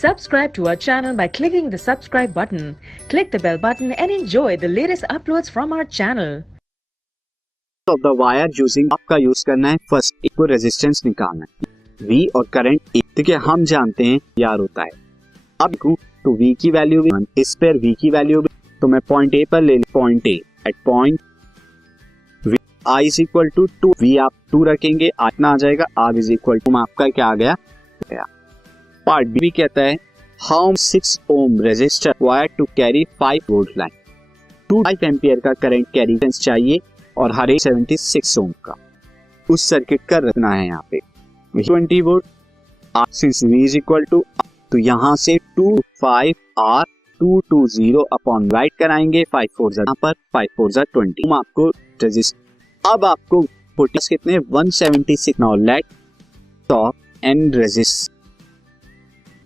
Subscribe to our channel by clicking the subscribe button. Click the bell button and enjoy the latest uploads from our channel. Of the wire using आपका use करना है first एक को resistance निकालना है V और current ठीक है हम जानते हैं यार होता है। अब तो V की वैल्यू भी इस पर V की वैल्यू भी तो मैं पॉइंट A पर ले point A at point I is equal to 2 V आप 2 रखेंगे इतना आ जाएगा R इज इक्वल टू आपका क्या आ गया। पार्ट B भी कहता है how 6 ohm resistor required to carry 5 volt line 5 ampere का करंट कैरी चाहिए और हर एक 76 ओम का उस सर्किट का रखना है यहाँ पे 20 volt since V is equal to तो यहाँ से 2 5 R 220 अपॉन राइट कराएंगे 5 4 यहाँ पर 5 4 20 आपको रेजिस्ट अब आपको कितने 176 now let top and resist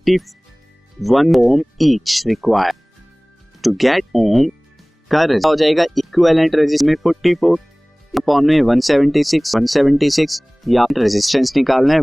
1 ohm each required to get ohm का हो जाएगा इक्विवेलेंट रेजिस्टेंस में 44 अपॉन में 176 या रेजिस्टेंस निकालना है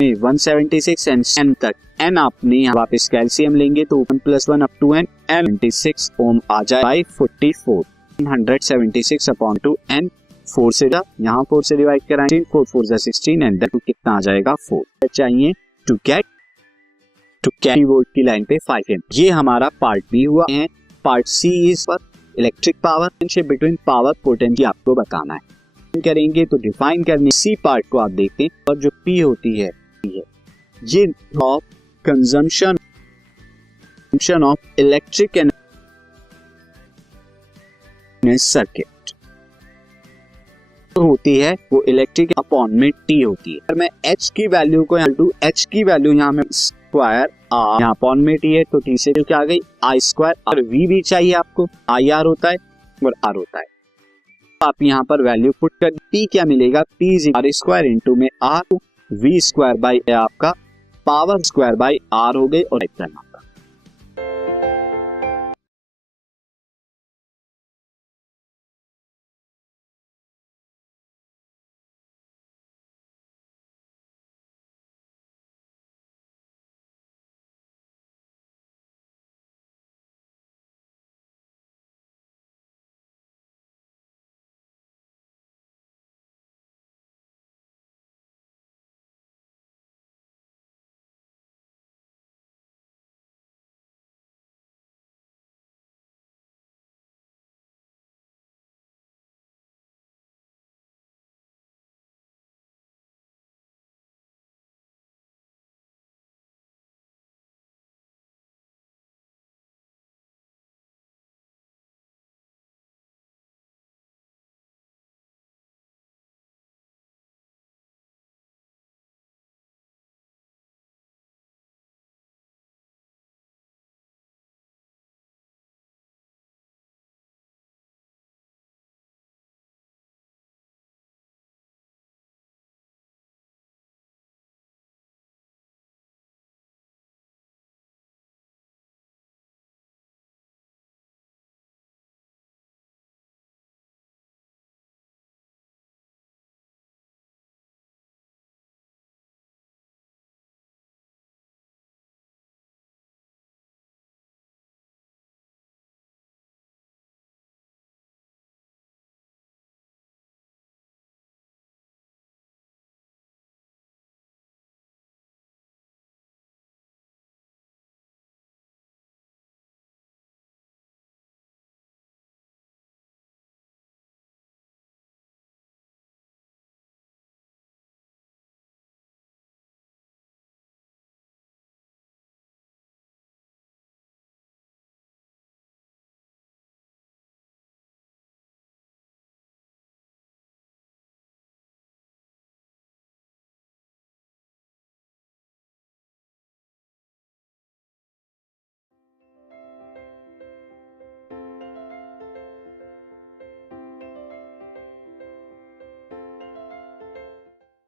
176 एन तक एन आपने यहाँ वापस कैल्शियम लेंगे तो 1 + 1 अप टू एन 76 ओम आ जाए बाई 44 176 अपॉन टू एन 4 से यहाँ 4 से डिवाइड कराएंगे 4 4 16 एंड दैट कितना आ जाएगा 4 चाहिए टू कैरी वोल्ट की लाइन पे 5 एम। ये हमारा पार्ट बी हुआ है। पार्ट सी इज पर electric power relationship between power potential आपको बताना है करेंगे तो डिफाइन करने सी पार्ट को आप देखते हैं और जो पी होती है ये of consumption of electric energy circuit होती है वो इलेक्ट्रिक अपॉन में टी होती है। अगर मैं एच की वैल्यू को एच की वैल्यू यहाँ में स्क्वायर आर यहाँ अपॉन में टी है तो टी से क्या आ गई आई स्क्वायर और वी भी चाहिए आपको आई आर होता है और आर होता है आप यहाँ पर वैल्यू पुट कर पी क्या मिलेगा P is R square into में आर वी स्क्वायर बाई आपका पावर स्क्वायर बाई आर हो गई और करना